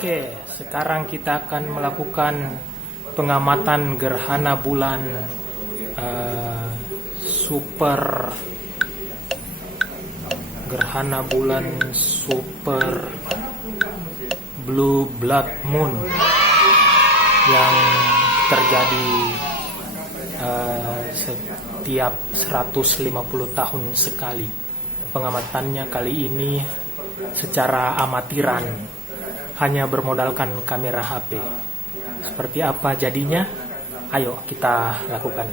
Oke, sekarang kita akan melakukan pengamatan gerhana bulan super blue blood moon yang terjadi setiap 150 tahun sekali. Pengamatannya kali ini secara amatiran, hanya bermodalkan kamera HP. Seperti apa jadinya? Ayo kita lakukan.